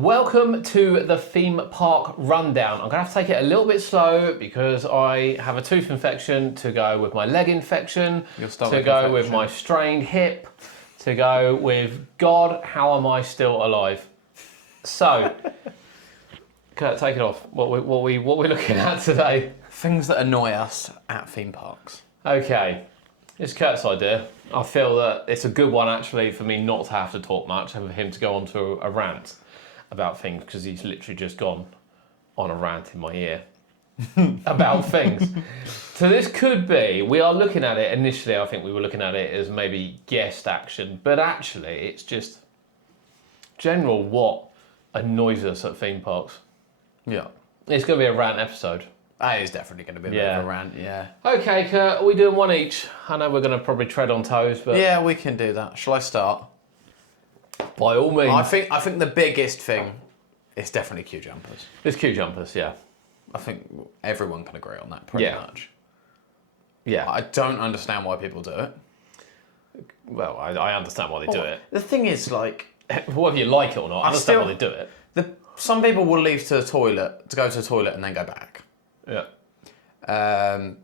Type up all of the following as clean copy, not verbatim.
Welcome to the theme park rundown. I'm going to have to take it a little bit slow because I have a tooth infection to go with my leg infection, to go with my strained hip, to go with God, how am I still alive? So, Kurt, take it off. What we're looking at today? Things that annoy us at theme parks. Okay, it's Kurt's idea. I feel that it's a good one actually for me not to have to talk much and for him to go on to a rant about things because he's literally just gone on a rant in my ear about things. So this could be, we are looking at it, initially I think we were looking at it as maybe guest action, but actually it's just general what annoys us at theme parks. Yeah. It's going to be a rant episode. That is definitely going to be a bit of a rant, yeah. Okay, Kurt, are we doing one each? I know we're going to probably tread on toes, but... Yeah, we can do that. Shall I start? By all means. I think the biggest thing is definitely queue jumpers. It's queue jumpers, yeah. I think everyone can agree on that pretty much. Yeah. I don't understand why people do it. Well, I understand why they do it. The thing is, like... Whether you like it or not, I understand why they do it. Some people will leave to go to the toilet and then go back. Yeah.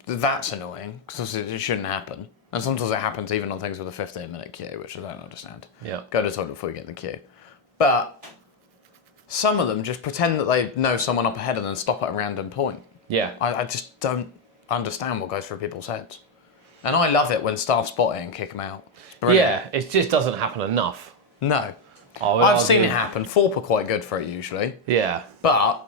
That's annoying, because it shouldn't happen. And sometimes it happens even on things with a 15-minute queue, which I don't understand. Yeah. Go to the toilet before you get in the queue. But some of them just pretend that they know someone up ahead and then stop at a random point. Yeah. I just don't understand what goes through people's heads. And I love it when staff spot it and kick them out. Yeah, it just doesn't happen enough. No. I've seen it happen. Thorpe are quite good for it usually. Yeah. But...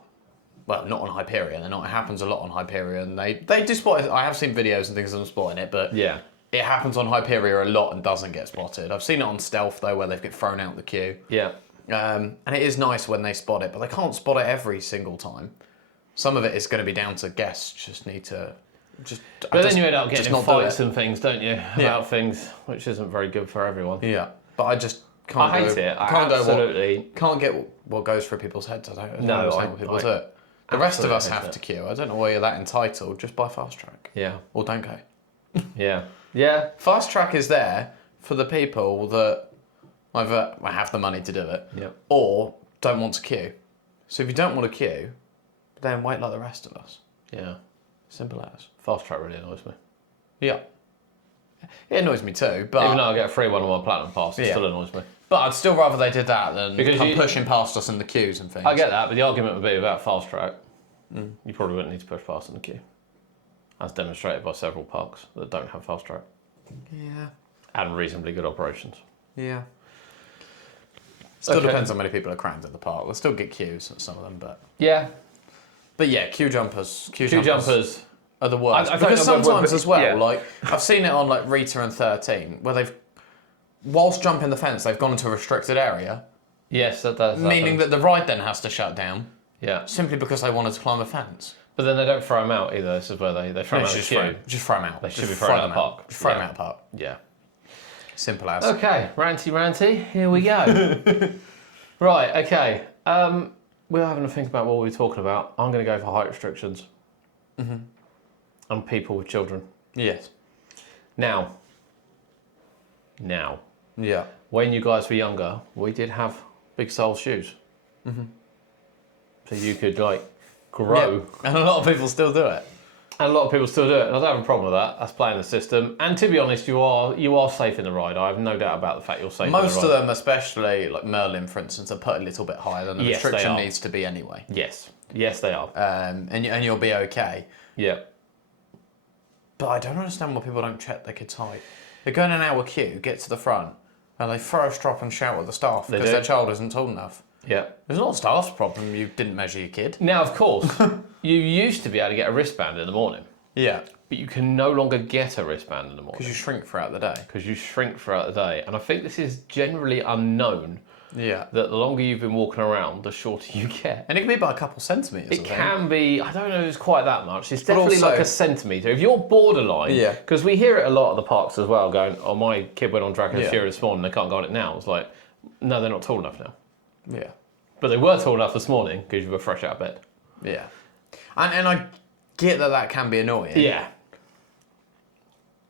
well, not on Hyperion. It happens a lot on Hyperion. They do spot it. I have seen videos and things of them spotting it, but yeah, it happens on Hyperion a lot and doesn't get spotted. I've seen it on Stealth though, where they get thrown out the queue. Yeah. And it is nice when they spot it, but they can't spot it every single time. Some of it is going to be down to guests. Just need to But then you end up getting in fights and things, don't you? About things, which isn't very good for everyone. Yeah, but I just can't. I hate it. I can't get what goes through people's heads. I don't understand what people do. The rest of us have to queue. I don't know why you're that entitled. Just buy Fast Track. Yeah. Or don't go. Yeah. Yeah. Fast Track is there for the people that either have the money to do it or don't want to queue. So if you don't want to queue, then wait like the rest of us. Yeah. Simple as. Fast Track really annoys me. Yeah. It annoys me too, but... even though I get a free one on my Platinum Pass, it still annoys me. But I'd still rather they did that than come pushing past us in the queues and things. I get that, but the argument would be about Fast Track. You probably wouldn't need to push past in the queue. As demonstrated by several parks that don't have Fast Track. Yeah. And reasonably good operations. Yeah. Still depends on how many people are crammed at the park. We'll still get queues at some of them, but... yeah. But yeah, queue jumpers are the worst. Because sometimes as well, like, I've seen it on like Rita and 13, where they've... whilst jumping the fence, they've gone into a restricted area. Yes, that does. Meaning that the ride then has to shut down. Yeah. Simply because they wanted to climb a fence. But then they don't throw them out either. This is where they throw them out of the queue. Just throw them out. They should be thrown out of the park. Just throw them out of the park. Yeah. Simple as. Okay, ranty, here we go. Right, okay. We're having to think about what we're talking about. I'm going to go for height restrictions. And people with children. Yes. Now. Yeah. When you guys were younger, we did have big sole shoes. So you could, like, grow. Yeah. And a lot of people still do it. And a lot of people still do it. And I don't have a problem with that. That's playing the system. And to be honest, you are safe in the ride. I have no doubt about the fact you're safe in the ride. Most of them, especially like Merlin, for instance, are put a little bit higher than the restriction needs to be anyway. Yes. Yes, they are. And you'll be okay. Yeah. But I don't understand why people don't check their kids' height. They go in an hour queue, get to the front, and they throw a strop and shout at the staff because their child isn't tall enough. Yeah. It's not staff's problem you didn't measure your kid. Now, of course, you used to be able to get a wristband in the morning. Yeah. But you can no longer get a wristband in the morning. Because you shrink throughout the day. Because you shrink throughout the day. And I think this is generally unknown. Yeah. That the longer you've been walking around, the shorter you get. And it can be by a couple centimetres. It can be, I don't know if it's quite that much. It's definitely also, like a centimetre. If you're borderline, because we hear it a lot at the parks as well, going, oh, my kid went on Dragon's Fury this morning, they can't go on it now. It's like, no, they're not tall enough now. Yeah. But they were tall enough this morning because you were fresh out of bed. Yeah. And I get that can be annoying. Yeah.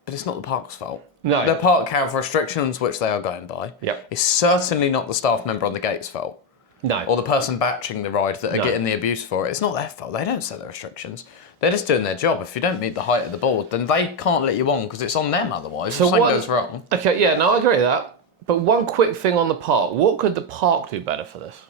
But it's not the park's fault. No. The park have restrictions which they are going by. Yep. It's certainly not the staff member on the gate's fault. No. or the person batching the ride that are No. getting the abuse for it. It's not their fault. They don't set the restrictions. They're just doing their job. If you don't meet the height of the board, then they can't let you on because it's on them otherwise. So if something what- goes wrong. Okay, yeah, no, I agree with that. But one quick thing on the park. What could the park do better for this?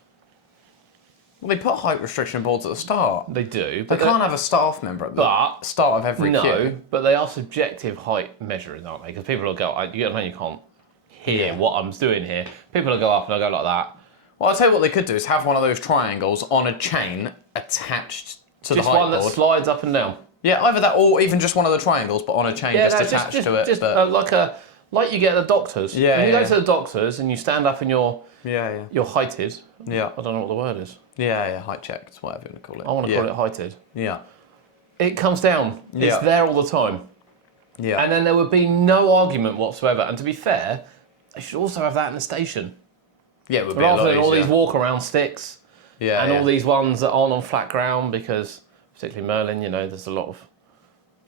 Well, they put height restriction boards at the start. They do. They But can't have a staff member at the But- start of every no, queue. but they are subjective height measuring, aren't they? Because people will go, you can't hear Yeah. what I'm doing here. People will go up and they'll go like that. Well, I'll tell you what they could do is have one of those triangles on a chain attached to Just the height one that board. slides up and down. Yeah, either that or even just one of the triangles, but on a chain just attached to it. Just but... like you get at the doctors. Yeah, When you go yeah. to the doctors and you stand up and you're yeah. heighted. Yeah. I don't know what the word is. Yeah, height check, it's whatever you want to call it. I want to call it heighted. Yeah. It comes down. Yeah. It's there all the time. Yeah. And then there would be no argument whatsoever. And to be fair, they should also have that in the station. Yeah, it would be a Rather lot than all easier. these walk around sticks Yeah, and yeah. all these ones that aren't on flat ground because, particularly Merlin, there's a lot of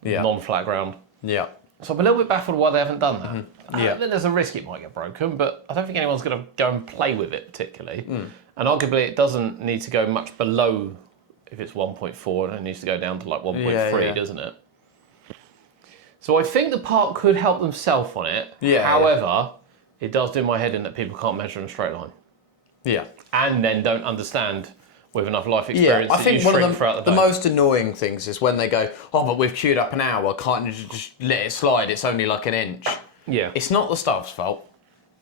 Yeah. non-flat ground. Yeah. So I'm a little bit baffled why they haven't done that. Yeah. Then there's a risk it might get broken, but I don't think anyone's going to go and play with it particularly. Hmm. And arguably, it doesn't need to go much below if it's 1.4, and it needs to go down to like 1.3, Yeah. doesn't it? So I think the park could help themselves on it. Yeah, However, it does do my head in that people can't measure in a straight line, Yeah. and then don't understand with enough life Yeah, experience I that think you one shrink of throughout the the day. most annoying things is when they go, oh, but we've queued up an hour, can't you just let it slide? It's only like an inch. Yeah. It's not the staff's fault.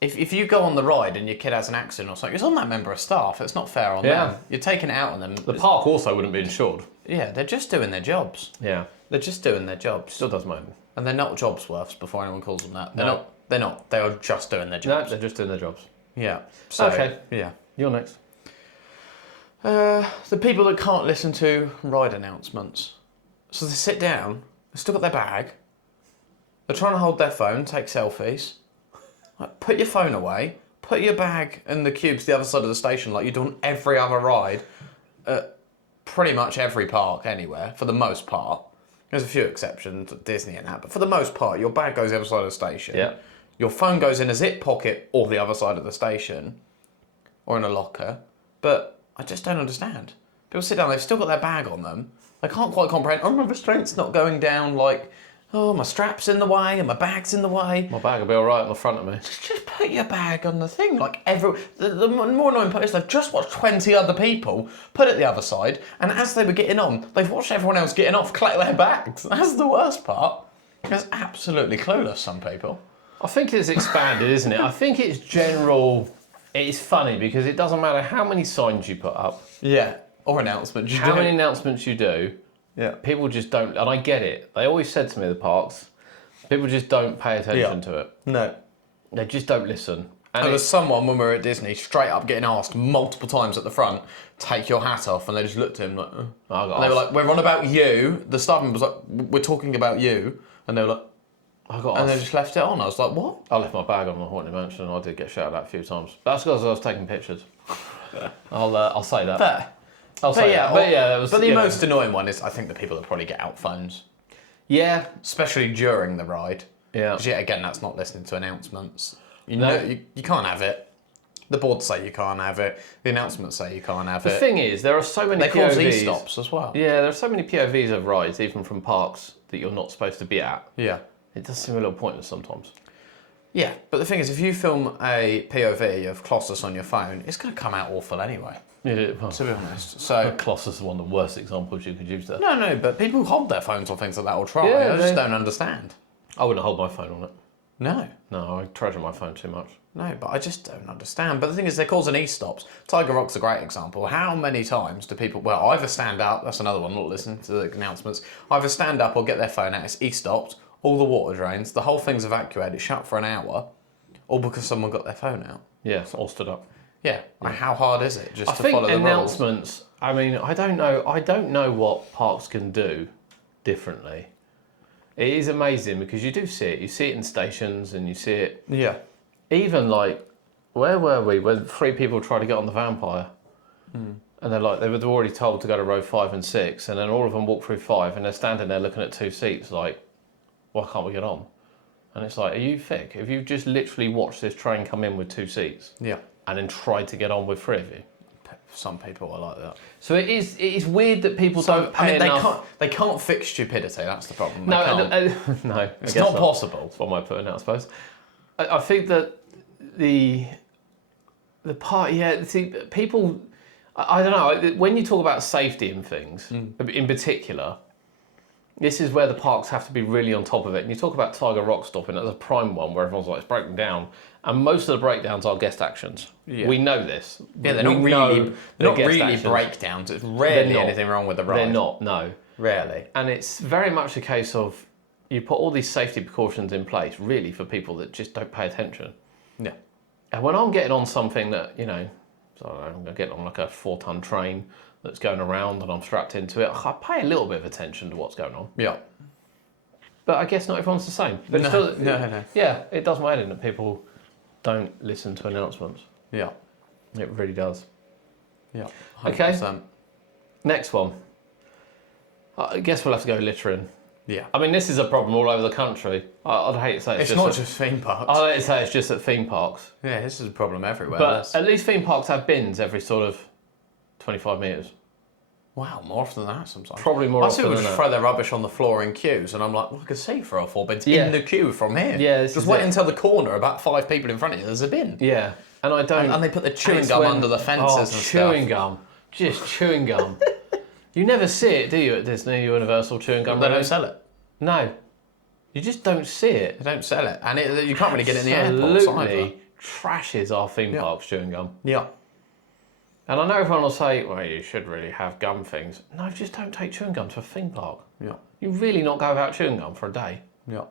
If you go on the ride and your kid has an accident or something, it's on that member of staff. It's not fair on Yeah. them. You're taking it out on them. The park also wouldn't be insured. Yeah, they're just doing their jobs. Yeah. They're just doing their jobs. Still does my And they're not jobs worths before anyone calls them that. They're No. not. They're not. They are just doing their No, jobs. they're just doing their jobs. Yeah. So, Okay. Yeah. You're next. The people that can't listen to ride announcements. So they sit down, they've still got their bag, they're trying to hold their phone, take selfies. Like, put your phone away, put your bag in the cubes the other side of the station like you do on every other ride at pretty much every park anywhere, for the most part. There's a few exceptions, Disney and that, but for the most part, your bag goes the other side of the station. Yeah. Your phone goes in a zip pocket or the other side of the station, or in a locker. But I just don't understand. People sit down, they've still got their bag on them. They can't quite comprehend, oh, my restraint's not going down, like, oh, my strap's in the way and my bag's in the way. My bag will be all right on the front of me. Just put your bag on the thing. Like, the more annoying part is they've just watched 20 other people put it the other side, and as they were getting on, they've watched everyone else getting off collect their bags. That's the worst part. It's absolutely clueless, some people. I think it's expanded, isn't it? I think it's general. It's funny because it doesn't matter how many signs you put up, Yeah. Or announcements. how many announcements you do, Yeah. people just don't. And I get it. They always said to me, the parks, people just don't pay attention to it. No. They just don't listen. And There was it's, someone when we were at Disney straight up getting asked multiple times at the front, take your hat off, and they just looked at him like, I got and they were asked- like, we're on about you. The staff member was like, we're talking about you, and they were like, I got and they asked- just left it on. I was like, what? I left my bag on the Haunted Mansion and I did get shouted at a few times. That's because I was taking pictures. I'll say that. I'll say that. But yeah, that was, but the you know. most annoying one is I think the people that probably get out phones, Yeah. especially during the ride. Yeah. Because yet again, that's not listening to announcements. You No. know, you can't have it. The boards say you can't have it. The announcements say you can't have The it. thing is, there are so many They cause POVs. e-stops as well. Yeah, there are so many POVs of rides, even from parks, that you're not supposed to be at. Yeah. It does seem a little pointless sometimes. Yeah, but the thing is, if you film a POV of Colossus on your phone, it's going to come out awful anyway, Yeah, to be honest. So, Colossus is one of the worst examples you could use there. no, but people hold their phones on things like that or try. Yeah, I just they- don't understand. I wouldn't hold my phone on it. No, No, I treasure my phone too much. but I just don't understand. But the thing is, they're causing e-stops. Tiger Rock's a great example. How many times do people, well, either stand up, that's another one, not listening to the announcements, either stand up or get their phone out, it's e-stopped, all the water drains, the whole thing's evacuated, shut for an hour, all because someone got their phone out. Yeah, it's all stood up. Yeah, like how hard is it just I to think follow the rules? announcements. I mean, I don't know what parks can do differently. It is amazing because you do see it. You see it in stations, and you see it Yeah. even like, where were we when 3 people tried to get on the Vampire, and they were already told to go to row 5 and 6, and then all of them walk through 5, and they're standing there looking at 2 seats, like, why can't we get on? And it's like, are you thick? If you just literally watched this train come in with 2 seats, Yeah. and then tried to get on with 3 of you, some people are like that. So it is weird that people don't pay enough. They can't fix stupidity. That's the problem. They No, can't. no, It's not possible. That's one way of putting it, I suppose. I think that the part, see, people, I don't know, when you talk about safety and things, in particular, this is where the parks have to be really on top of it. And you talk about Tiger Rock stopping as a prime one where everyone's like, it's breaking down. And most of the breakdowns are guest actions. Yeah. We know this. Yeah, they're not really breakdowns. It's rarely anything wrong with the ride. They're not, no. Rarely. And it's very much a case of you put all these safety precautions in place, really, for people that just don't pay attention. Yeah. And when I'm getting on something that, I'm getting on like a 4-ton train that's going around and I'm strapped into it, I pay a little bit of attention to what's going on. Yeah. But I guess not everyone's the same. But no. Yeah, it does my head in that people don't listen to announcements. Yeah. It really does. Yeah. 100%. Okay. Next one. I guess we'll have to go littering. Yeah. I mean, this is a problem all over the country. I'd hate to say it's not just theme parks. I'd hate to say it's just at theme parks. Yeah, this is a problem everywhere. But at least theme parks have bins every sort of 25 metres. Wow, more often than that sometimes. Probably more often than that. I see people just throw their rubbish on the floor in queues, and I'm like, well, I can see 3 or 4 bins in the queue from here. Yeah, just wait until the corner, about 5 people in front of you, there's a bin. Yeah, and I don't... And they put the chewing gum under the fences and stuff. Chewing gum. Just chewing gum. You never see it, do you, at Disney Universal chewing gum? They don't sell it. No. You just don't see it. They don't sell it. And you can't really get it in the airports either. Absolutely trashes our theme parks chewing gum. Yeah. And I know everyone will say, well, you should really have gum things. No, just don't take chewing gum to a theme park. Yeah. You really not go without chewing gum for a day. Yeah.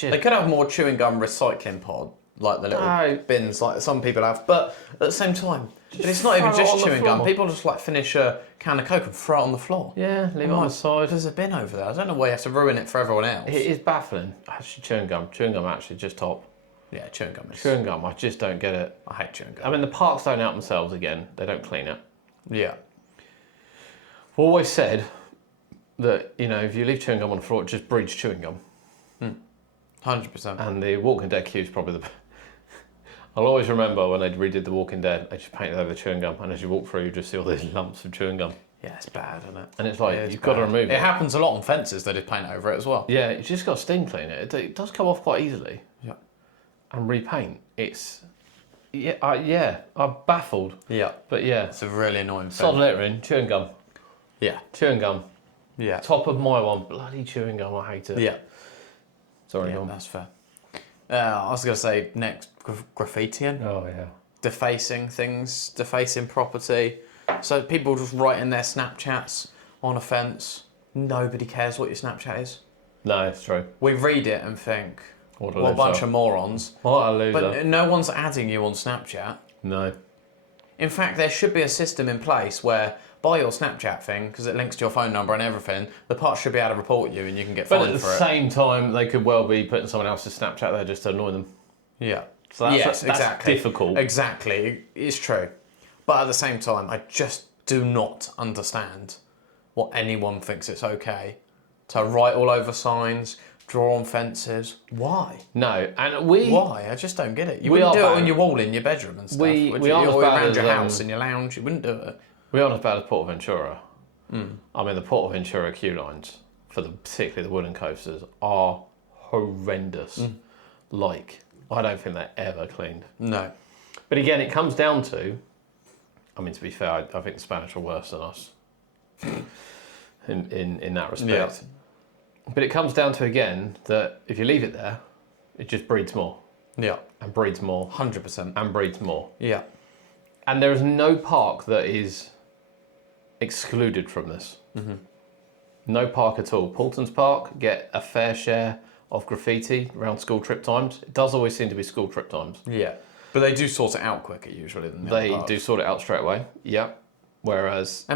They could have more chewing gum recycling pod, like the little bins like some people have. But at the same time, it's not even just chewing gum. People just like finish a can of Coke and throw it on the floor. Yeah, leave it on the side. There's a bin over there. I don't know why you have to ruin it for everyone else. It is baffling. Actually, chewing gum. Chewing gum actually just top. Yeah, chewing gum is... Chewing gum, I just don't get it. I hate chewing gum. I mean, the parks don't help themselves again. They don't clean it. Yeah. We've always said that, if you leave chewing gum on the floor, it just breeds chewing gum. 100%. And the Walking Dead queue is probably the... I'll always remember when they redid The Walking Dead, they just painted over the chewing gum, and as you walk through, you just see all these lumps of chewing gum. Yeah, it's bad, isn't it? And it's like, you've got to remove it. It happens a lot on fences, they just paint over it as well. Yeah, you just got to steam clean it. It does come off quite easily. Yeah. And repaint. It's... I'm baffled. Yeah. But yeah. It's a really annoying thing. Sod littering, chewing gum. Yeah. Chewing gum. Yeah. Top of my one, bloody chewing gum, I hate it. Yeah. Sorry, yeah, that's fair. I was going to say next, graffitiing. Oh, yeah. Defacing things, defacing property. So people just writing their Snapchats on a fence. Nobody cares what your Snapchat is. No, it's true. We read it and think, what a bunch of morons. What a loser. But no one's adding you on Snapchat. No. In fact, there should be a system in place where, by your Snapchat thing, because it links to your phone number and everything, the park should be able to report you and you can get fined for it. But at the same time, they could well be putting someone else's Snapchat there just to annoy them. Yeah. So that's exactly. Difficult. Exactly. It's true. But at the same time, I just do not understand what anyone thinks it's okay to write all over signs, draw on fences. Why? No, and Why? I just don't get it. You wouldn't do it on your wall in your bedroom and stuff. We aren't as or bad around as, your house in your lounge. You wouldn't do it. We aren't as bad as Portaventura. I mean, the Portaventura queue lines for particularly the wooden coasters are horrendous. Like, I don't think they're ever cleaned. No. But again, it comes down to. I mean, to be fair, I think the Spanish are worse than us in that respect. Yeah. But it comes down to, again, that if you leave it there, it just breeds more. Yeah. And breeds more. 100%. And breeds more. Yeah. And there is no park that is excluded from this. No park at all. Paulton's Park get a fair share of graffiti around school trip times. It does always seem to be school trip times. Yeah. But they do sort it out quicker usually than the They other do sort it out straight away. Yeah. Whereas...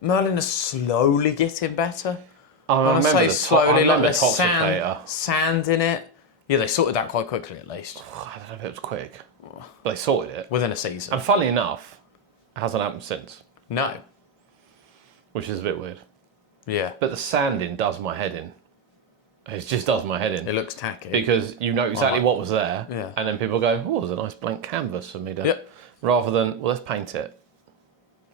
Merlin is slowly getting better. I say slowly, like there's Toxicator. sand in it. Yeah, they sorted that quite quickly at least. I don't know if it was quick. But they sorted it. Within a season. And funnily enough, it hasn't happened since. No. Which is a bit weird. Yeah. But the sanding does my head in. It just does my head in. It looks tacky. Because you know exactly what was there. Yeah. And then people go, oh, there's a nice blank canvas for me to... Yep. Rather than, well, let's paint it.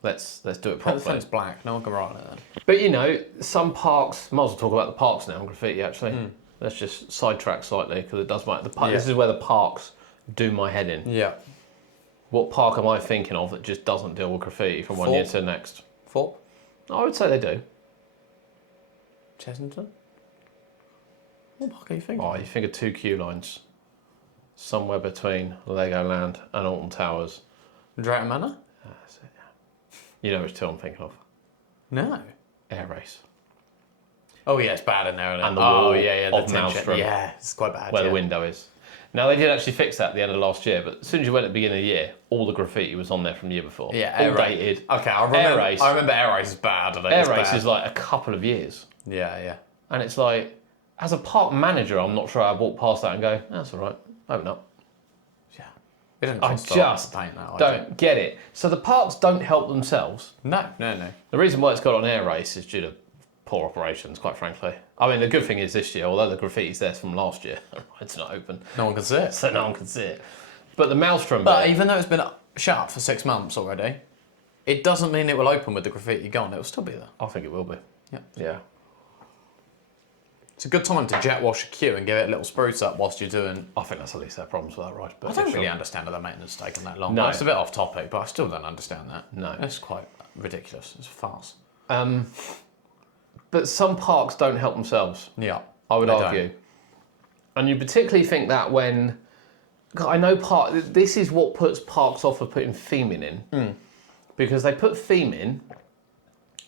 Let's do it Paint the properly. fence black. No one can write on it then. But you know, some parks. Might as well talk about the parks now. Graffiti actually. Let's just sidetrack slightly because it does matter. This is where the parks do my head in. Yeah. What park am I thinking of that just doesn't deal with graffiti from one year to the next? Thorpe? I would say they do. Chessington? What park are you thinking? Oh, you think of two queue lines, somewhere between Legoland and Alton Towers. Drayton Manor? That's it. Yeah. You know which two I'm thinking of? No. Air Race. Oh yeah, it's bad in there, isn't it? And the oh wall yeah, of the tin Maelstrom. Yeah, it's quite bad. Where the window is. Now they did actually fix that at the end of last year, but as soon as you went at the beginning of the year, all the graffiti was on there from the year before. Yeah, all Air Race. dated. Okay, Air Race. I remember Air Race is bad. Air Race is like a couple of years, Yeah. and it's like, as a park manager, I'm not sure I'd walk past that and go, "That's all right, open up." Yeah. It doesn't I cost a lot just to paint that. don't get it. So the parks don't help themselves. No. The reason why it's got on Air Race is due to poor operations, quite frankly. I mean, the good thing is this year, although the graffiti's there from last year, it's not open, No one can see it. so no one can see it. But the Maelstrom But bit, even though it's been shut for 6 months already, it doesn't mean it will open with the graffiti gone. It will still be there. I think it will be. Yeah. Yeah. It's a good time to jet wash a queue and give it a little spruce up whilst you're doing. I think that's at least their problems with that, right? But I don't sure. really understand how the maintenance is taking that long. No. It's a bit off topic, but I still don't understand that. No. It's quite ridiculous. It's a farce. But some parks don't help themselves, Yeah. I would They argue. don't. And you particularly think that when... God, I know this is what puts parks off of putting theming in. Because they put theme in,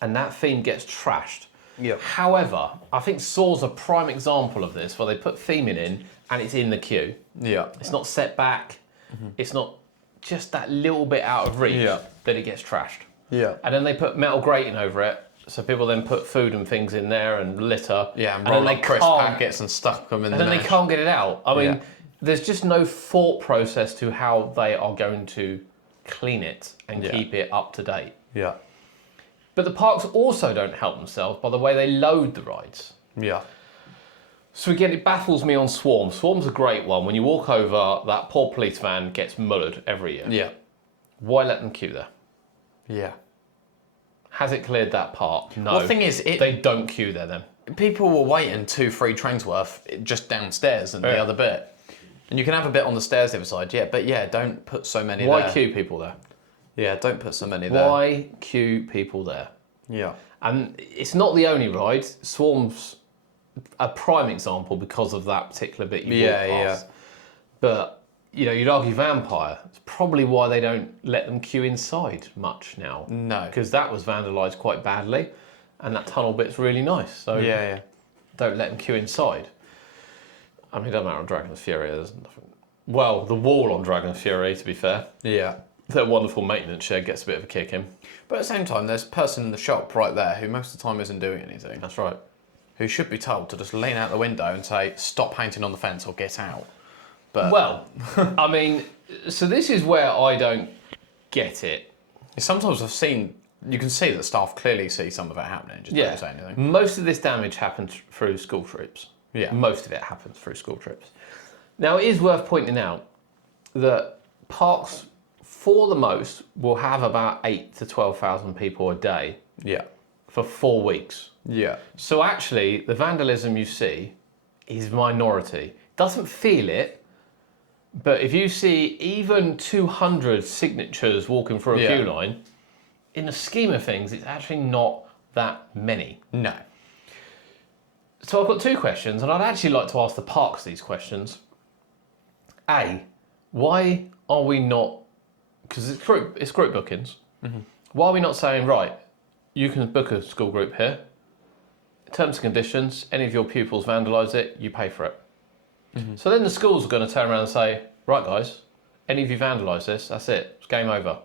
and that theme gets trashed. Yeah. However, I think Saw's a prime example of this, where they put theming in, and it's in the queue. Yeah. It's not set back. It's not just that little bit out of reach that it gets trashed. Yeah. And then they put metal grating over it, so people then put food and things in there and litter. Yeah, and then roll they up crisp can't- packets and stuck them in And the then they mesh. can't get it out. I mean, Yeah. there's just no thought process to how they are going to clean it and keep it up to date. Yeah. But the parks also don't help themselves by the way they load the rides. Yeah. So again, it baffles me on Swarm. Swarm's a great one. When you walk over, that poor police van gets mullered every year. Yeah. Why let them queue there? Yeah. Has it cleared that part? No. Well, the thing is, they don't queue there then. people were waiting 2-3 trains worth just downstairs and the other bit. And you can have a bit on the stairs the other side, but don't put so many Why there. queue people there? Yeah, don't put so many there. Why queue people there? Yeah. And it's not the only ride. Swarm's a prime example because of that particular bit you walk past. But, you know, you'd argue Vampire. It's probably why they don't let them queue inside much now. No. Because that was vandalised quite badly. And that tunnel bit's really nice. So don't let them queue inside. I mean, it doesn't matter on Dragon's Fury. There's nothing. Well, the wall on Dragon's Fury, to be fair. Yeah. Their wonderful maintenance shed gets a bit of a kick in. But at the same time, there's a person in the shop right there who most of the time isn't doing anything. That's right. Who should be told to just lean out the window and say, stop painting on the fence or get out. But Well, I mean, so this is where I don't get it. sometimes I've seen, you can see that staff clearly see some of it happening, just don't say anything. Most of this damage happens through school trips. Yeah. Most of it happens through school trips. Now, it is worth pointing out that parks, for the most, will have about 8,000 to 12,000 people a day Yeah. for 4 weeks. Yeah. So actually, the vandalism you see is minority. Doesn't feel it, but if you see even 200 signatures walking through a queue line, in the scheme of things, it's actually not that many. No. So I've got 2 questions, and I'd actually like to ask the parks these questions. A, why are we not, because it's group bookings, why are we not saying, right, you can book a school group here, terms and conditions, any of your pupils vandalise it, you pay for it. So then the schools are going to turn around and say, right guys, any of you vandalise this, that's it, it's game over.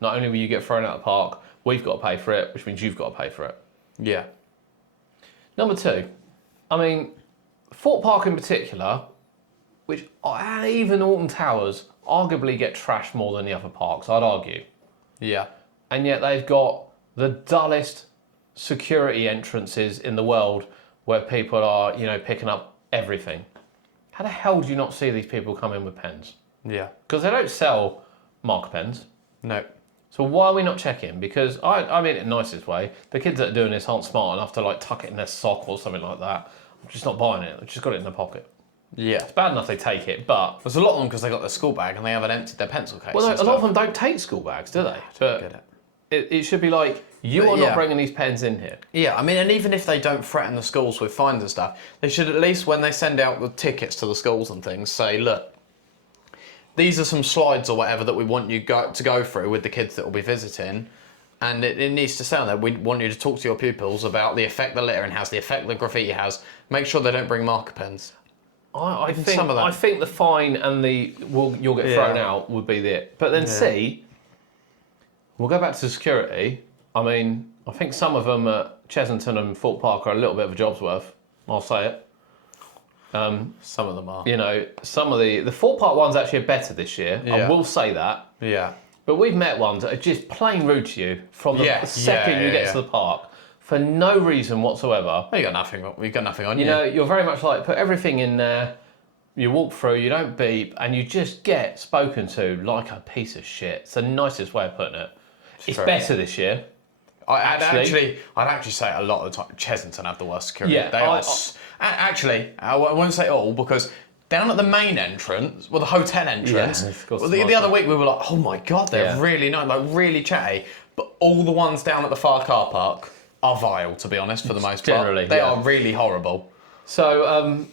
Not only will you get thrown out of the park, we've got to pay for it, which means you've got to pay for it. Yeah. Number 2, I mean, Fort Park in particular, which even Alton Towers arguably get trashed more than the other parks, I'd argue. Yeah. And yet they've got the dullest security entrances in the world where people are, you know, picking up everything. How the hell do you not see these people come in with pens? Yeah. Because they don't sell marker pens. No. So why are we not checking? Because I mean it in the nicest way. The kids that are doing this aren't smart enough to like tuck it in their sock or something like that. I'm just not buying it. They've just got it in their pocket. Yeah. It's bad enough they take it, but There's a lot of them because they got their school bag and they haven't emptied their pencil case. well, no, and a lot of stuff. them don't take school bags, do they? Don't get it. It should be like you But are yeah. not bringing these pens in here. Yeah, I mean, and even if they don't threaten the schools with fines and stuff, they should at least, when they send out the tickets to the schools and things, say, look, these are some slides or whatever that we want you to go through with the kids that will be visiting. And it needs to say on there, we want you to talk to your pupils about the effect the littering has, the effect the graffiti has. Make sure they don't bring marker pens. I think some of that. I think the fine and you'll get thrown out would be it. But then C, we'll go back to security. I mean, I think some of them at Chesington and Fort Park are a little bit of a job's worth. I'll say it. Some of them are. You know, some of the Fort Park ones actually are better this year. I Yeah. will say that. Yeah. But we've met ones that are just plain rude to you from the second you get to the park for no reason whatsoever. Oh, you got nothing on you. You know, you're very much like, put everything in there, you walk through, you don't beep, and you just get spoken to like a piece of shit. It's the nicest way of putting it. It's true. better this year. I'd actually say a lot of the time, Chesington have the worst security. Yeah, I won't say all because down at the main entrance, well, the hotel entrance, Yeah, it's got well, some the nice other week we were like, oh my god, they're really nice, like really chatty. But all the ones down at the far car park are vile, to be honest, for the most part. Generally, they yeah. are really horrible. So,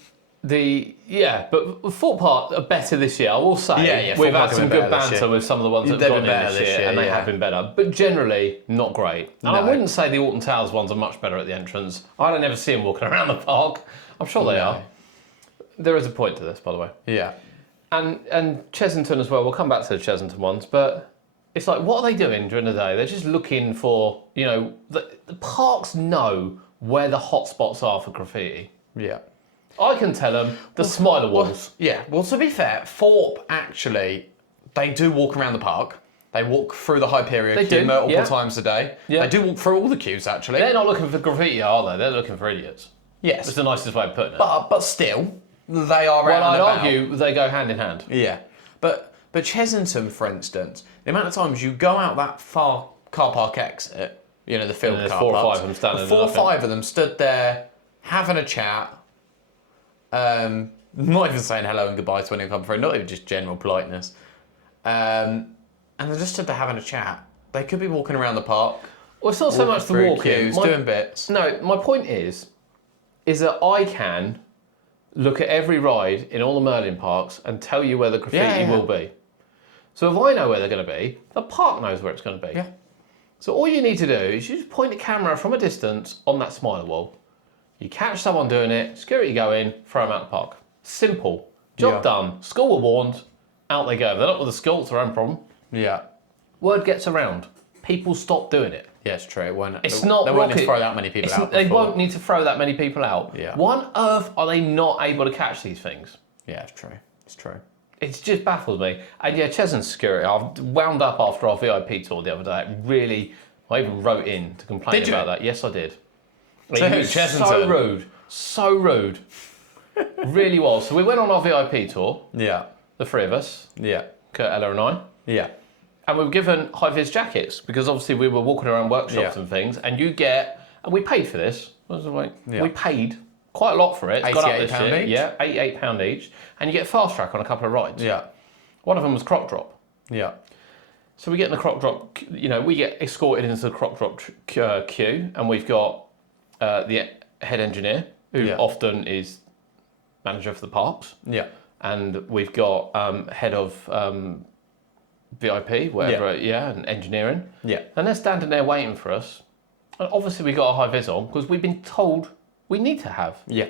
but Fort Park are better this year, I will say. Yeah, We've Fort had Park have some been good better this banter year. with some of the ones that They've have gone been in better this this year, year, and they yeah. have been better. But generally, not great. And I No. wouldn't say the Alton Towers ones are much better at the entrance. I don't ever see them walking around the park. I'm sure they are. There is a point to this, by the way. Yeah. And Chesington as well. We'll come back to the Chesington ones, but it's like, what are they doing during the day? They're just looking for, the parks know where the hot spots are for graffiti. Yeah. I can tell them the smiler walls. Well, to be fair, Thorpe actually, they do walk around the park. They walk through the Hyperion They queue do, multiple yeah. times a day. Yeah. They do walk through all the queues, actually. They're not looking for graffiti, are they? They're looking for idiots. Yes. That's the nicest way of putting it. But still, they are well, out I'd and about. argue they go hand in hand. Yeah. But Chesington, for instance, the amount of times you go out that far car park exit, the field And there's car 4 or 5 parks, of them standing and 4 or and nothing. 5 of them stood there having a chat, not even saying hello and goodbye to anyone come through, not even just general politeness. And they just stood there having a chat. They could be walking around the park. Well, it's not so much the through walking. queues, doing bits. No, my point is that I can look at every ride in all the Merlin parks and tell you where the graffiti will be. So if I know where they're going to be, the park knows where it's going to be. Yeah. So all you need to do is you just point the camera from a distance on that smiler wall. You catch someone doing it, security go in, throw them out the park. Simple. Job done. School were warned, out they go. If they're not with the school, it's their own problem. Yeah. Word gets around. People stop doing it. Yeah, it's true. It's not they rocket. won't need to throw that many people out They before. won't need to throw that many people out. Yeah. Why on earth are they not able to catch these things? Yeah, it's true. It's true. It's just baffles me. And yeah, Chesington security, I've wound up after our VIP tour the other day. Really, I even wrote in to complain Did you? about that. Yes, I did. To It who? was so Chesington? rude. So rude. Really was. So we went on our VIP tour, Yeah. the 3 of us, Yeah. Kurt, Ella and I. Yeah. And we were given high-vis jackets because obviously we were walking around workshops Yeah. and things. And and we paid for this. Yeah. We paid quite a lot for it. It's gone up this £88 year. each? Yeah, £88 each. And you get fast track on a couple of rides. Yeah. One of them was crop drop. Yeah. So we get in the crop drop, we get escorted into the crop drop queue, and we've got the head engineer, who often is manager for the parks, Yeah. and we've got head of VIP, whatever, and engineering. Yeah. And they're standing there waiting for us. And obviously we got a high vis on because we've been told we need to have. Yeah.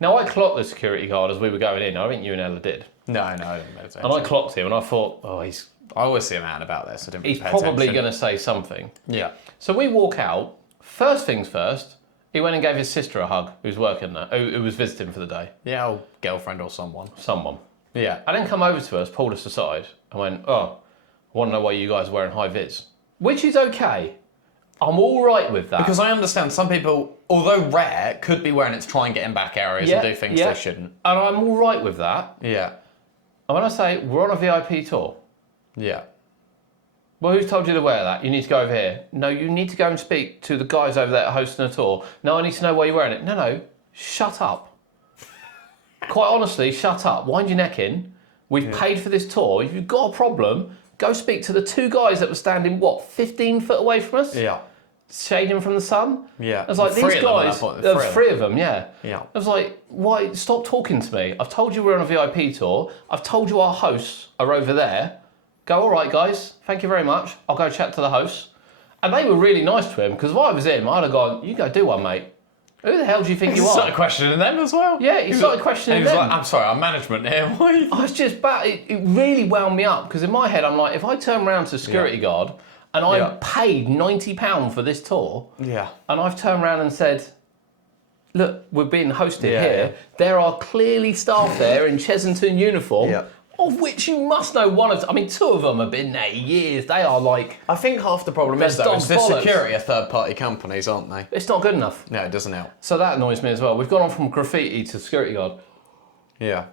Now I clocked the security guard as we were going in. I think you and Ella did. No, I didn't pay attention. And I clocked him and I thought, I always see him out and about there, so I didn't he's pay probably attention. going to say something. Yeah. So we walk out. First things first, he went and gave his sister a hug, who's working there, who was visiting for the day. Yeah, old girlfriend or someone. Someone. Yeah. And then come over to us, pulled us aside, and went, I want to know why you guys are wearing high vis. Which is okay. I'm all right with that. Because I understand some people, although rare, could be wearing it to try and get in back areas and do things they shouldn't. And I'm all right with that. Yeah. And when I say we're on a VIP tour, Yeah. Well, who's told you to wear that? You need to go over here. No, you need to go and speak to the guys over there hosting a tour. No, I need to know why you're wearing it. No, shut up. Quite honestly, shut up. Wind your neck in. We've paid for this tour. If you've got a problem, go speak to the 2 guys that were standing, 15 foot away from us? Yeah. Shading from the sun? Yeah. I was like, Three these of them at guys, that point. there was 3 of them, yeah. Yeah. I was like, why, stop talking to me. I've told you we're on a VIP tour. I've told you our hosts are over there. Go, all right, guys, thank you very much. I'll go chat to the hosts. And they were really nice to him, because if I was him, I'd have gone, you go do one, mate. Who the hell do you think you are? He started questioning them as well. Yeah, he started questioning them. He was like, I'm sorry, I'm management here. Why? I was just, it really wound me up, because in my head, I'm like, if I turn around to a security guard, and I paid £90 for this tour, and I've turned around and said, look, we're being hosted here. There are clearly staff there in Chesington uniform, of which you must know one of, 2 of them have been there years. They are like... I think half the problem is, though, is the security are third-party companies, aren't they? It's not good enough. No, it doesn't help. So that annoys me as well. We've gone on from graffiti to security guard. Yeah.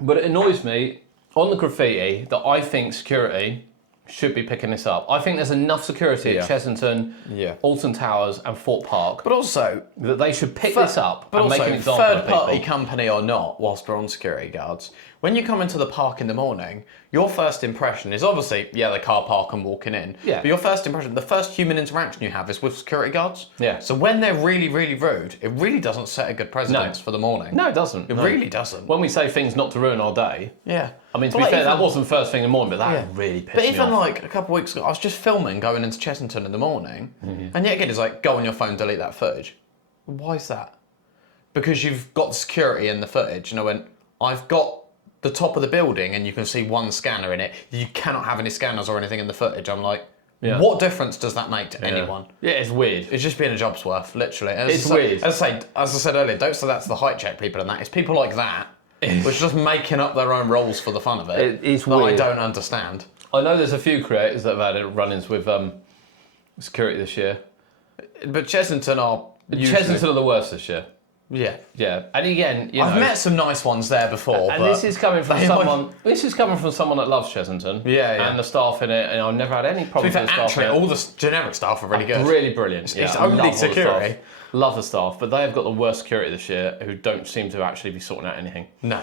But it annoys me, on the graffiti, that I think security should be picking this up. I think there's enough security at Chesington, Alton Towers and Fort Park. But also... that they should pick this up and make an example of people. Third-party company or not, whilst we're on security guards, when you come into the park in the morning, your first impression is obviously, the car park and walking in. Yeah. But your first impression, the first human interaction you have is with security guards. Yeah. So when they're really, really rude, it really doesn't set a good precedence for the morning. No, it doesn't. It really doesn't. When we say things not to ruin our day. Yeah. To be fair, that wasn't first thing in the morning, but that really pissed me off. But even like a couple of weeks ago, I was just filming going into Chesington in the morning, and yet again, it's like, go on your phone, delete that footage. Why is that? Because you've got security in the footage, and I went, I've got the top of the building, and you can see one scanner in it. You cannot have any scanners or anything in the footage. I'm like, what difference does that make to anyone? Yeah, it's weird. It's just being a job's worth, literally. It's weird. As I said earlier, don't say that's the height check people and that. It's people like that which are just making up their own rules for the fun of it. It's that weird. I don't understand. I know there's a few creators that have had run-ins with security this year. But Chesington are Chesington are the worst this year. Yeah. Yeah. And again, I've met some nice ones there before. And this is coming from someone. This is coming from someone that loves Chesington. Yeah. And the staff in it, and I've never had any problems with the staff. Actually, all the generic staff are really good. Really brilliant. It's only security. Love the staff, but they have got the worst security this year, who don't seem to actually be sorting out anything. No.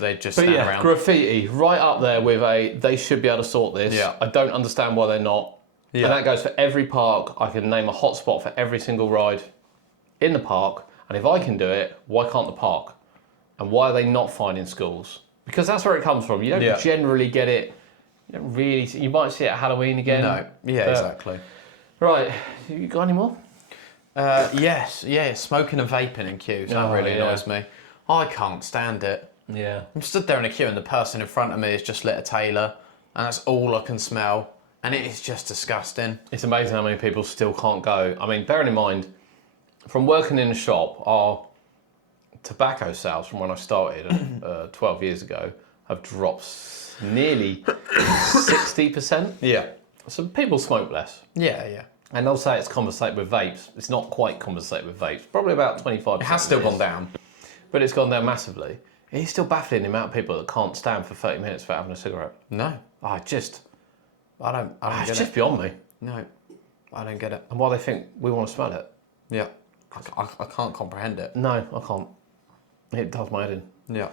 They just stand around. Graffiti right up there with they should be able to sort this. Yeah. I don't understand why they're not. Yeah. And that goes for every park. I can name a hotspot for every single ride in the park. And if I can do it, why can't the park? And why are they not finding schools? Because that's where it comes from. You don't generally get it. You don't really. You might see it at Halloween again. No. Yeah, exactly. Right. You got any more? Yes. Yeah. Smoking and vaping in queues. That really annoys me. I can't stand it. Yeah. I'm stood there in a queue and the person in front of me has just lit a Taylor, and that's all I can smell, and it is just disgusting. It's amazing how many people still can't go. Bearing in mind, from working in a shop, our tobacco sales from when I started 12 years ago have dropped nearly 60%. Yeah. So people smoke less. Yeah. And they'll say it's compensated with vapes. It's not quite compensated with vapes. Probably about 25%. It has still gone down. But it's gone down massively. It's still baffling the amount of people that can't stand for 30 minutes without having a cigarette. No. I don't get it. It's just beyond me. No, I don't get it. And why they think we want to smell it. Yeah. I can't comprehend it. No, I can't. It does my head in. Yeah.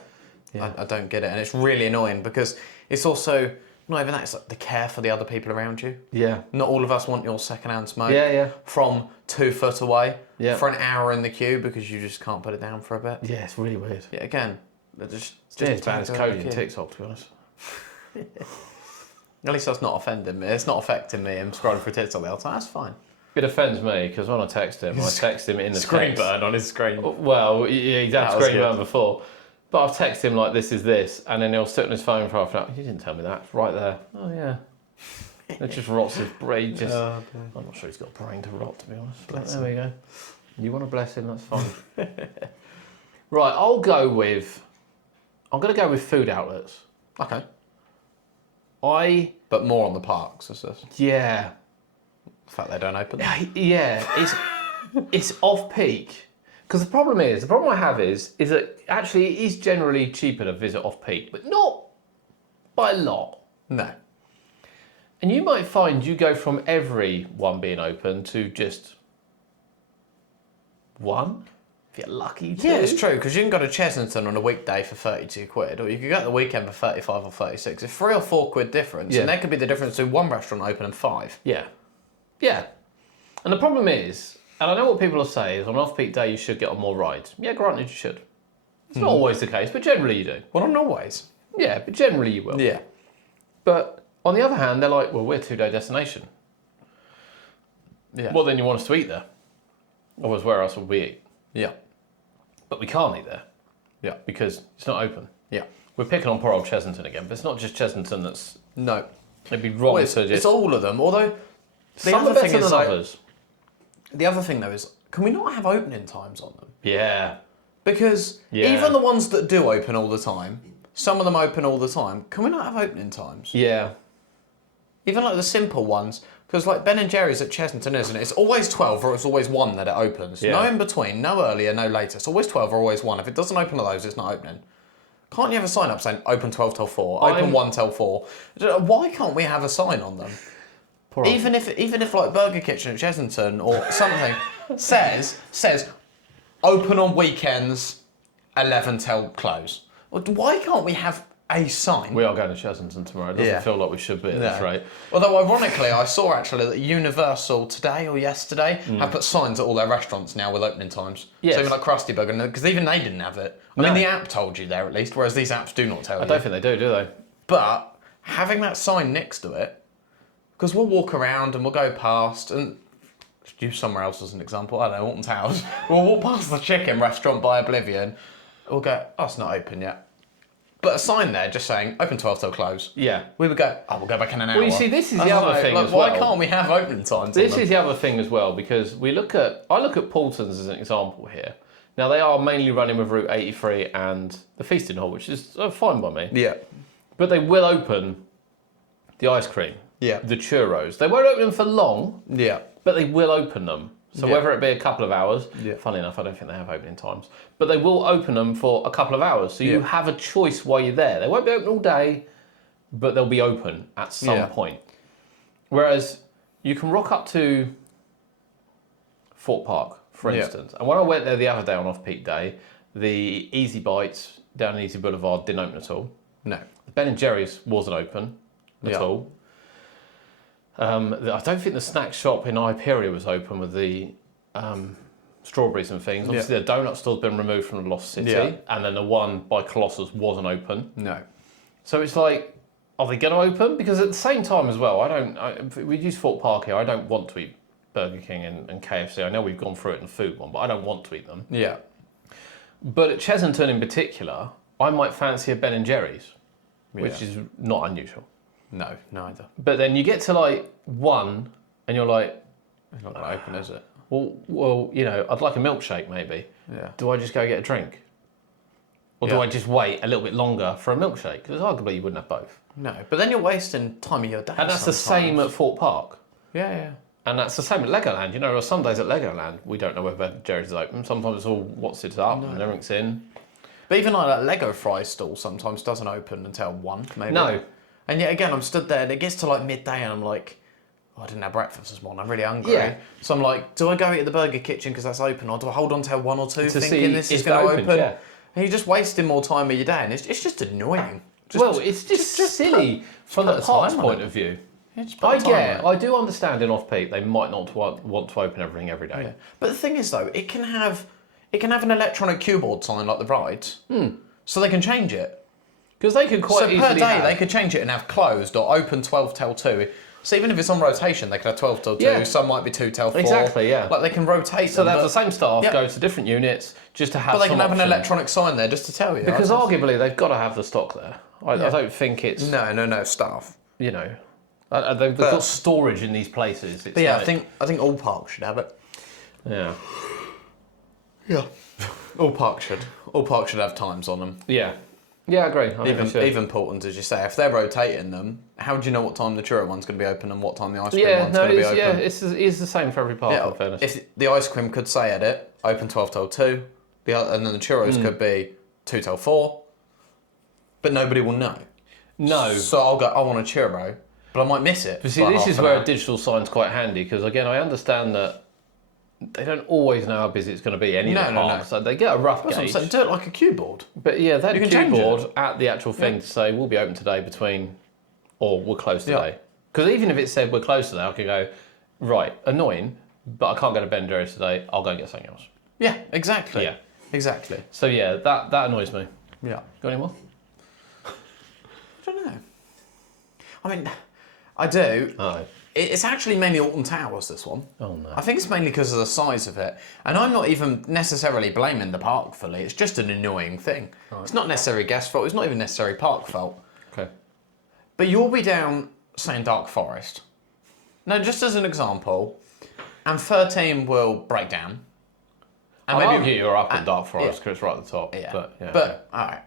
I don't get it. And it's really annoying because it's also, not even that, it's like the care for the other people around you. Yeah. Not all of us want your second-hand smoke. Yeah. From 2 foot away. Yeah. For an hour in the queue because you just can't put it down for a bit. Yeah, it's really weird. Yeah, again, just as bad as Cody and TikTok, to be honest. At least that's not offending me. It's not affecting me. I'm scrolling through TikTok the whole time. That's fine. It offends me because when I text him in the screen text. burn on his screen. Well, yeah, he's had screen burn before. But I've texted him like, this is this, and then he'll sit on his phone for half an hour. You didn't tell me that. It's right there. Oh, yeah. It just rots his brain. I'm not sure he's got a brain to rot, to be honest. But there we go. You want to bless him, that's fine. Right, I'm going to go with food outlets. Okay. But more on the parks, is this? Yeah. The fact they don't open. Yeah, it's off peak. Because the problem I have is that actually it is generally cheaper to visit off peak, but not by a lot. No. And you might find you go from every one being open to just one. If you're lucky to. Yeah, it's true, because you can go to Chesington on a weekday for 32 quid, or you could go at the weekend for 35 or 36. It's 3 or 4 quid difference, Yeah. and there could be the difference between one restaurant open and 5. Yeah. Yeah. And the problem is, and I know what people will say, is on an off-peak day you should get on more rides. Yeah, granted you should. It's not always the case, but generally you do. Well, not always. Yeah, but generally you will. Yeah. But on the other hand, they're like, well, we're a 2-day destination. Yeah. Well, then you want us to eat there. Otherwise, where else would we eat? Yeah. But we can't eat there Yeah. because it's not open. Yeah. We're picking on poor old Chesington again, but it's not just Chesington that's... No. It'd be wrong Well, to just... it's all of them, although... Some are better than others. The other thing, though, is can we not have opening times on them? Yeah. Because Yeah. even the ones that do open all the time, some of them open all the time, can we not have opening times? Yeah. Even like the simple ones, because like Ben and Jerry's at Chesington, isn't it? It's always 12 or it's always 1 that it opens. Yeah. No in between, no earlier, no later. It's always 12 or always 1. If it doesn't open at those, it's not opening. Can't you have a sign up saying open 12 till 4, open 1 till 4? Why can't we have a sign on them? Poor Even if like Burger Kitchen at Chesington or something says open on weekends 11 till close. Well, why can't we have a sign? We are going to Chesington tomorrow. It doesn't Yeah. feel like we should be at this rate. Although ironically, I saw actually that Universal today or yesterday have put signs at all their restaurants now with opening times. Yes. So even like Krusty Burger, because even they didn't have it. I mean, the app told you there at least, whereas these apps do not tell you. I don't think they do they? But having that sign next to it, because we'll walk around and we'll go past and use somewhere else as an example. I don't know, Alton Towers. We'll walk past the chicken restaurant by Oblivion. We'll go, oh, it's not open yet. But a sign there just saying open 12 till close. Yeah. We would go, oh, we'll go back in an hour. Well, you see, this is I the was other like, thing look, as why well. can't we have opening times? This on them? is the other thing as well, because I look at Paulton's as an example here. Now, they are mainly running with Route 83 and the Feasting Hall, which is fine by me. Yeah. But they will open the ice cream, Yeah. the churros. They won't open them for long, Yeah. but they will open them. So Yeah. whether it be a couple of hours, Yeah. funny enough, I don't think they have opening times, but they will open them for a couple of hours. So you Yeah. have a choice while you're there. They won't be open all day, but they'll be open at some Yeah. point. Whereas you can rock up to Fort Park, for Yeah. instance. And when I went there the other day on off-peak day, the Easy Bites down in Easy Boulevard didn't open at all. No. Ben and Jerry's wasn't open at Yeah. all. I don't think the snack shop in Hyperia was open with the strawberries and things. Obviously, the donut store's been removed from the Lost City, Yeah. and then the one by Colossus wasn't open. No. So it's like, are they going to open? Because at the same time as well, we use Fort Park here. I don't want to eat Burger King and KFC. I know we've gone through it in the food one, but I don't want to eat them. Yeah. But at Chesington in particular, I might fancy a Ben and Jerry's, which is not unusual. No, neither. But then you get to like 1 and you're like, It's not going to open, is it? well, you know, I'd like a milkshake maybe. Yeah. Do I just go get a drink? Or do Yeah. I just wait a little bit longer for a milkshake? Because arguably you wouldn't have both. No, but then you're wasting time of your day. And that's the same at Fort Park. Yeah, yeah. And that's the same at Legoland. You know, on Sundays at Legoland, we don't know whether Jerry's is open. Sometimes it's all what's it up and everything's in. But even like that Lego fry stall sometimes doesn't open until 1, maybe. No. And yet again, I'm stood there and it gets to like midday and I'm like, oh, I didn't have breakfast this morning. I'm really hungry. Yeah. So I'm like, do I go eat at the Burger Kitchen because that's open, or do I hold on till 1 or 2 To thinking see this is if going it to opens, open? yeah. And you're just wasting more time of your day, and it's just annoying. It's just silly from the put a park's time on point it. of view. Yeah, just put a time on it. I do understand in off-peak they might not want to open everything every day. Yeah. But the thing is though, it can have an electronic cue board sign like the rides, so they can change it. Because they could quite So easily per day have... they could change it and have closed or open 12 till 2. So even if it's on rotation, they could have 12 till 2. Yeah. Some might be 2 till 4. Exactly, yeah. Like they can rotate. So them, they have but, the same staff Yeah. go to different units just to have but they some can have an option. electronic sign there just to tell you. Because I arguably they've got to have the stock there. I don't think it's, no staff. you know... They've got storage in these places. It's But yeah, like- I think all parks should have it. Yeah. Yeah. All parks should have times on them. Yeah. Yeah, I agree. I think they should. Even Portland's, as you say, if they're rotating them, how do you know what time the churro one's going to be open and what time the ice cream Yeah, one's no, going to be it's, open? yeah, it's the same for every park, in fairness. If the ice cream could say at it, open 12 till 2, and then the churros could be 2 till 4, but nobody will know. No. So I'll go, I want a churro. but I might miss it. But see, by this half is an where hour. a digital sign's quite handy because, again, I understand that they don't always know how busy it's going to be, any of the parks. So they get a rough That's what I'm gauge. saying. Do it like a cue board. But yeah, they had You a can change keyboard it. at the actual thing to say, we'll be open today or we're closed today. Because even if it said we're closed today, I could go, right, annoying, but I can't go to Ben Jerry's today, I'll go and get something else. Yeah, exactly. Yeah. Exactly. So yeah, that annoys me. Yeah. Got any more? I don't know. I mean, I do. Oh. It's actually mainly Alton Towers, this one. Oh no. I think it's mainly because of the size of it. And I'm not even necessarily blaming the park fully. It's just an annoying thing. Right. It's not necessarily guest fault. It's not even necessarily park fault. Okay. But you'll be down, say, in Dark Forest. Now, just as an example, and 13 will break down. And I'll argue you're up in Dark Forest because it's right at the top. Yeah. But, yeah, but all right.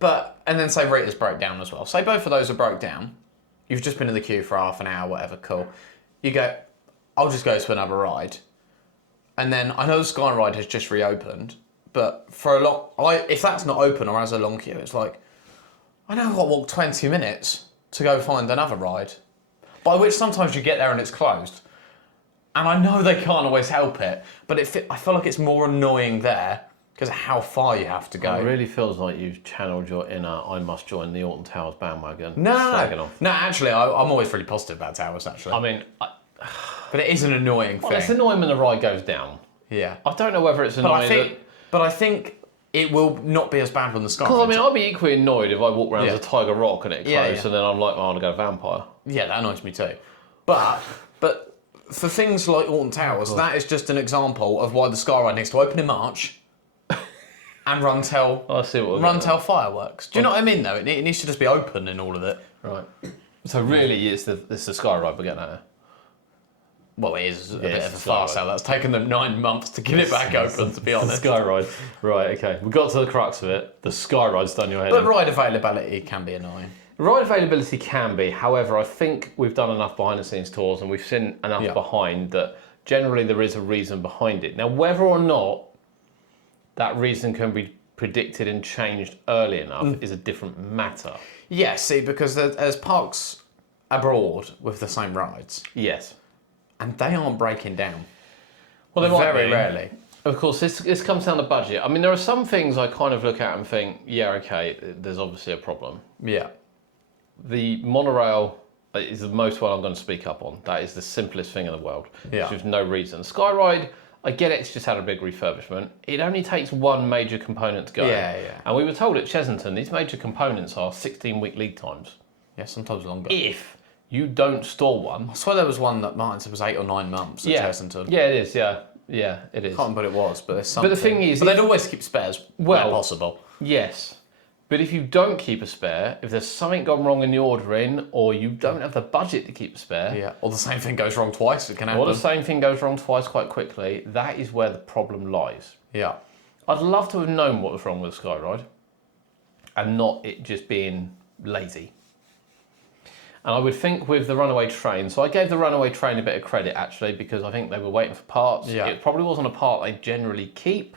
But, and then say Rita's broke down as well. Say both of those are broke down. You've just been in the queue for half an hour, whatever, cool. You go, I'll just go to another ride. And then I know the Sky Ride has just reopened, but for a lot, if that's not open or has a long queue, it's like, I know I've got to walk 20 minutes to go find another ride. By which sometimes you get there and it's closed. And I know they can't always help it, but I feel like it's more annoying there because of how far you have to go. It really feels like you've channeled your inner I must join the Alton Towers bandwagon. No. Off. No, actually, I'm always really positive about Towers, actually. I mean, but it is an annoying thing. it's annoying when the ride goes down. Yeah. I don't know whether it's annoying But I think it will not be as bad when the Sky. Because, I mean, I'd be equally annoyed if I walk around as a Tiger Rock and it closed and then I'm like, I want to go Vampire. Yeah, that annoys me too. But for things like Alton Towers, that is just an example of why the Sky Ride needs to open in March and run till fireworks. Do you know what I mean, though? It needs to just be open in all of it. Right. So really, it's the Sky Ride we're getting at. Well, it is a bit of a farce out. That's taken them 9 months to get it back open, to be honest. The Sky Ride. Right, okay. We got to the crux of it. The Sky Ride's done your head But in. ride availability can be annoying. Ride availability can be. However, I think we've done enough behind-the-scenes tours and we've seen enough behind that generally there is a reason behind it. Now, whether or not that reason can be predicted and changed early enough is a different matter. Yeah, see, because there's parks abroad with the same rides. Yes. And they aren't breaking down. Well, they might very be. rarely. Of course, this comes down to budget. I mean, there are some things I kind of look at and think, yeah, okay, there's obviously a problem. Yeah. The monorail is the most one I'm going to speak up on. That is the simplest thing in the world. Yeah. There's no reason. Sky Ride, I get it, it's just had a big refurbishment. It only takes one major component to go. Yeah. And we were told at Chesington, these major components are 16-week lead times. Yeah, sometimes longer. If you don't store one. I swear there was one that Martin said was 8 or 9 months at Chesington. Yeah, it is, yeah. Yeah, it is. I can't remember what it was, but there's something. But the thing is... But they'd always keep spares where possible. Yes. But if you don't keep a spare, if there's something gone wrong in the ordering, or you don't have the budget to keep a spare... Yeah, or the same thing goes wrong twice, it can happen. Or the same thing goes wrong twice quite quickly, that is where the problem lies. Yeah. I'd love to have known what was wrong with the Sky Ride, and not it just being lazy. And I would think with the runaway train, so I gave the runaway train a bit of credit actually, because I think they were waiting for parts. Yeah. It probably wasn't a part they generally keep.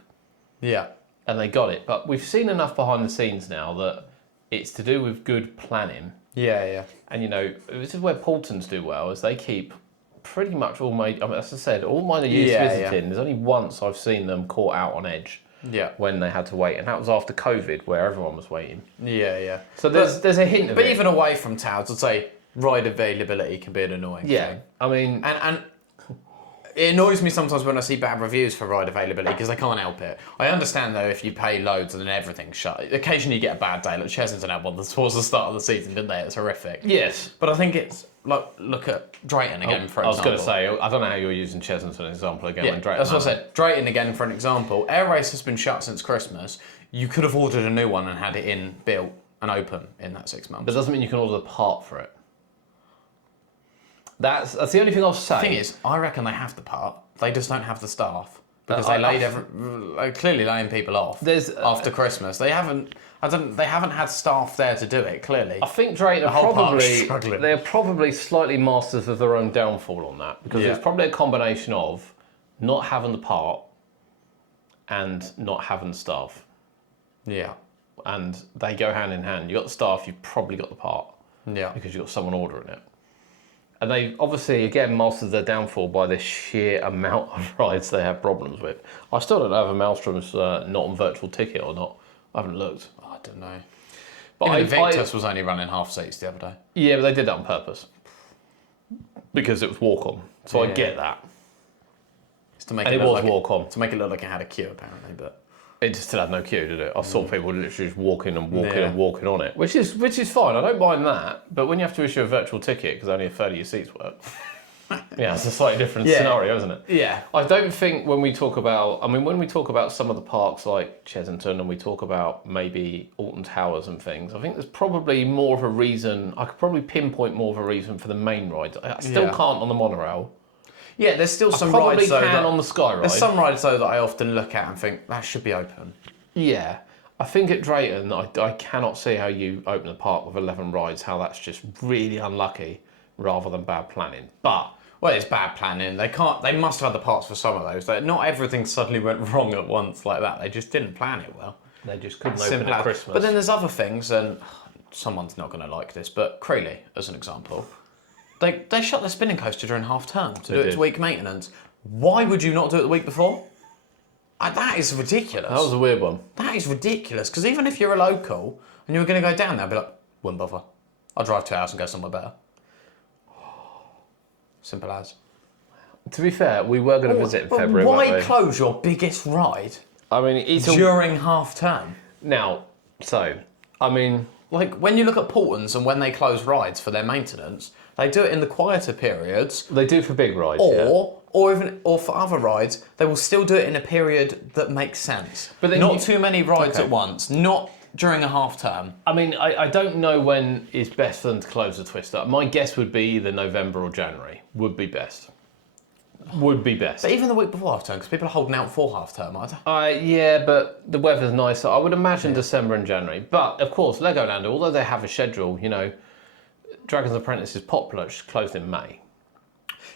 Yeah. And they got it. But we've seen enough behind the scenes now that it's to do with good planning. Yeah. And you know, this is where Paultons do well, is they keep pretty much all my, I mean, as I said, all mine are used visiting. There's only once I've seen them caught out on edge. Yeah. When they had to wait, and that was after COVID, where everyone was waiting. Yeah. So there's a hint of it. But even away from towns, I'd say ride availability can be an annoying thing. I mean... And it annoys me sometimes when I see bad reviews for ride availability because I can't help it. I understand though if you pay loads and then everything's shut. Occasionally you get a bad day. Like Chesington had one towards the start of the season, didn't they? It's horrific. Yes. But I think it's like, look at Drayton again for example. I was going to say, I don't know how you're using Chesington as an example again. When Drayton that's what I said. Drayton again for an example. Air Race has been shut since Christmas. You could have ordered a new one and had it in, built and open in that 6 months. But it doesn't mean you can order the part for it. That's the only thing I'll say. The thing is, I reckon they have the part. They just don't have the staff because they clearly laying people off. After Christmas, they haven't had staff there to do it. Clearly, I think Drayton are probably slightly masters of their own downfall on that because it's probably a combination of not having the part and not having the staff. Yeah, and they go hand in hand. You got the staff, you've probably got the part. Yeah, because you've got someone ordering it. And they obviously, again, mastered their downfall by the sheer amount of rides they have problems with. I still don't know if a Maelstrom's not on virtual ticket or not. I haven't looked. I don't know. But Even Invictus was only running half seats the other day. Yeah, but they did that on purpose. Because it was walk-on. So I get that. It's to make And it was walk-on. To make it look like it had a queue, apparently, but... It just still had no queue, did it? I saw people literally just walking and walking and walking on it, which is fine. I don't mind that. But when you have to issue a virtual ticket because only a third of your seats work, yeah, it's a slightly different scenario, isn't it? Yeah. I don't think when we talk about some of the parks like Chesington and we talk about maybe Alton Towers and things, I think there's probably more of a reason. I could probably pinpoint more of a reason for the main rides. I still can't on the monorail. Yeah, there's still some probably rides though can on the Sky Ride. There's some rides though that I often look at and think that should be open. Yeah, I think at Drayton, I cannot see how you open a park with 11 rides. How that's just really unlucky rather than bad planning. But well, it's bad planning. They must have had the parts for some of those. Not everything suddenly went wrong at once like that. They just didn't plan it well. They just couldn't open at Christmas. But then there's other things, and someone's not going to like this, but Creeley, as an example. They shut the spinning coaster during half term to do its week maintenance. Why would you not do it the week before? That is ridiculous. That was a weird one. That is ridiculous, because even if you're a local and you were going to go down there, I'd be like, wouldn't bother. I'll drive 2 hours and go somewhere better. Simple as. To be fair, we were going to visit in February. Why close your biggest ride during half term? Now, like when you look at Portons and when they close rides for their maintenance, they do it in the quieter periods. They do for big rides, or for other rides, they will still do it in a period that makes sense. But then not too many rides at once. Not during a half term. I mean, I don't know when is best for them to close the Twister. My guess would be either November or January. Would be best. But even the week before half term, because people are holding out for half term, aren't they? Yeah, but the weather's nicer. I would imagine December and January. But of course, Legoland, although they have a schedule, Dragon's Apprentice is popular. It's closed in May.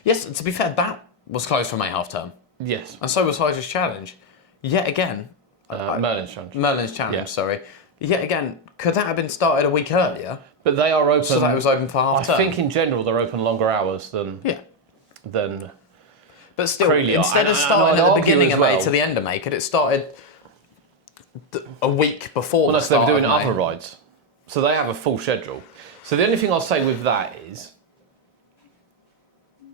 Yes, to be fair, that was closed for May half term. Yes. And so was Hydra's Challenge. Yet again... Merlin's Challenge. Merlin's Challenge, sorry. Yet again, could that have been started a week earlier? But they are open... So that it was open for half term? I think in general they're open longer hours than... Yeah. Than... But still, instead of starting at the beginning of May to the end of May, could it started a week before the start of May? They were doing other rides. So they have a full schedule. So the only thing I'll say with that is...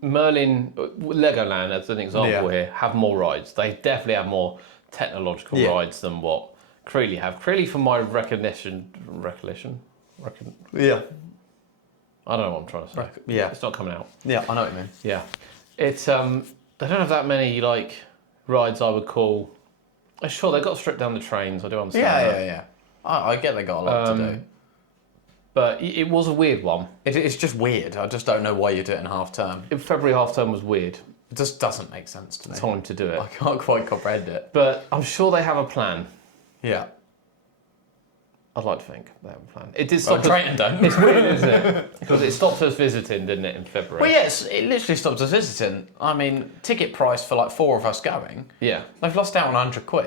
Legoland, as an example here, have more rides. They definitely have more technological rides than what Creeley have. Creeley, from my recollection. Yeah. I don't know what I'm trying to say. Yeah. It's not coming out. Yeah, I know what you mean. Yeah. It's they don't have that many rides I would call. Sure, they've got to strip down the trains. I do understand. Yeah. I get they got a lot to do. But it was a weird one. It's just weird. I just don't know why you do it in half term. February half term was weird. It just doesn't make sense to me. Time to do it. I can't quite comprehend it. But I'm sure they have a plan. Yeah. I'd like to think they have a plan. It did stop Drayton don't. It's weird, isn't it? Because it stopped us visiting, didn't it, in February? Well, yes, it literally stopped us visiting. I mean, ticket price for 4 of us going. Yeah. They've lost out on £100.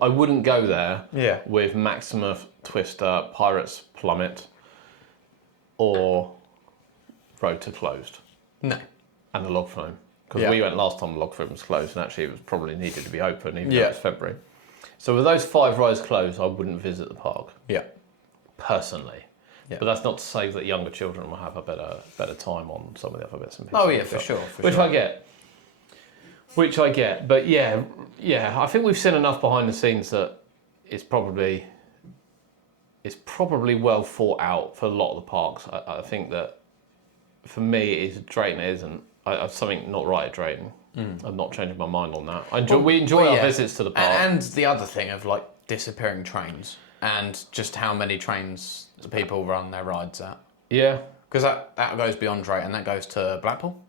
I wouldn't go there. Yeah. With Maximus Twister, Pirates Plummet, or Road to Closed. No. And the Log Flume. Because we went last time the Log Flume was closed, and actually it was probably needed to be open, even though it was February. So with those 5 rides closed, I wouldn't visit the park. Yeah. Personally. Yeah. But that's not to say that younger children will have a better time on some of the other bits and pieces. Oh yeah, for sure. Which I get. But yeah, I think we've seen enough behind the scenes that it's probably well thought out for a lot of the parks. I think that for me, Drayton isn't. I've something not right at Drayton. I'm not changing my mind on that. We enjoy our visits to the park. And the other thing of disappearing trains and just how many trains people run their rides at. Yeah. Because that goes beyond Drayton. That goes to Blackpool.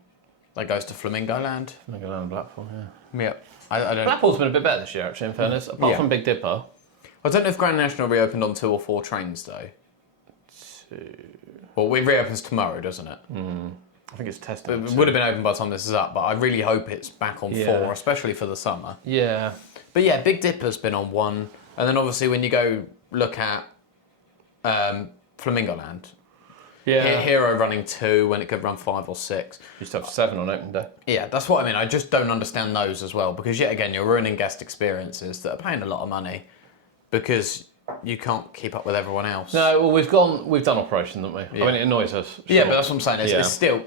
That goes to Flamingo Land. Flamingo Land, Blackpool, yeah. Yeah. I don't... Blackpool's been a bit better this year, actually, in fairness. Apart from Big Dipper. I don't know if Grand National reopened on 2 or 4 trains, though. 2. Well, it reopens tomorrow, doesn't it? I think it's tested. It would have been open by the time this is up, but I really hope it's back on 4, especially for the summer. Yeah. But yeah, Big Dipper's been on 1. And then obviously when you go look at Flamingo Land, Yeah. Hero running 2 when it could run 5 or 6. Used to have 7 on open day. Yeah, that's what I mean. I just don't understand those as well because yet again, you're ruining guest experiences that are paying a lot of money because you can't keep up with everyone else. No, well, we've done operation, haven't we? Yeah. I mean, it annoys us. Sure. Yeah, but that's what I'm saying. Yeah.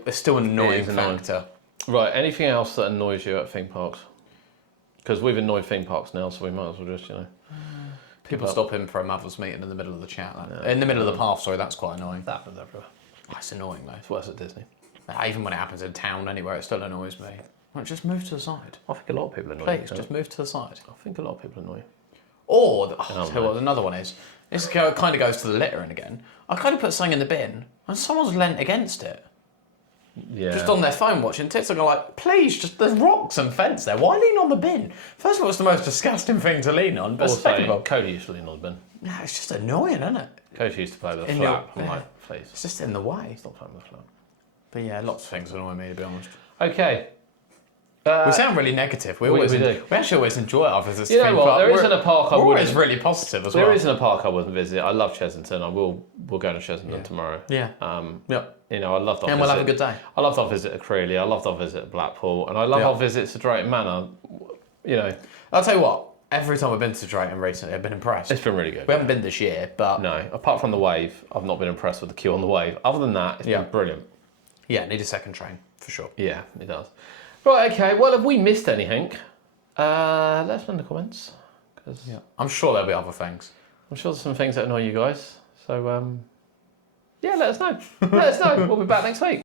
It's still an annoying is annoying. factor. Right, anything else that annoys you at theme parks? Because we've annoyed theme parks now, so we might as well just, People stopping for a mother's meeting in the middle of the chat. In the middle of the path, sorry, that's quite annoying. That happens everywhere. That's annoying though. It's worse at Disney. Even when it happens in town anywhere, it still annoys me. Well, just move to the side. I think a lot of people annoy Please, you. just move to the side. I think a lot of people annoy you. Or, tell you what, another one is, this kind of goes to the littering again. I kind of put something in the bin, and someone's leant against it. Yeah. Just on their phone watching TikTok, I'm like, please, just there's rocks and fence there. Why lean on the bin? First of all, it's the most disgusting thing to lean on, but second of all, Cody used to lean on the bin. no, it's just annoying, isn't it? Cody used to play with the In flap. your- I'm yeah. like, please, It's just in the way. stop playing with the flap. But yeah, lots of things annoy me, to be honest. Okay. We sound really negative. We do. We actually always enjoy our visits You to know theme what? park. There isn't a park I We're always wouldn't. really positive as There well. isn't a park I wouldn't visit. I love Chesington. We'll go to Chesington tomorrow. Yeah. Yeah. I loved our And visit. we'll have a good day. I loved our visit at Creeley. I loved our visit at Blackpool, and I love Yeah. our visits to Drayton Manor. I'll tell you what, every time I've been to Drayton recently, I've been impressed. It's been really good. We haven't been this year, but No, apart from the wave, I've not been impressed with the queue on the wave. Other than that, it's been brilliant. yeah, need a second train, for sure. Yeah, it does. Right, okay. Well, have we missed anything? Let us know in the comments. Because I'm sure there'll be other things. I'm sure there's some things that annoy you guys. So, let us know. Let us know. We'll be back next week.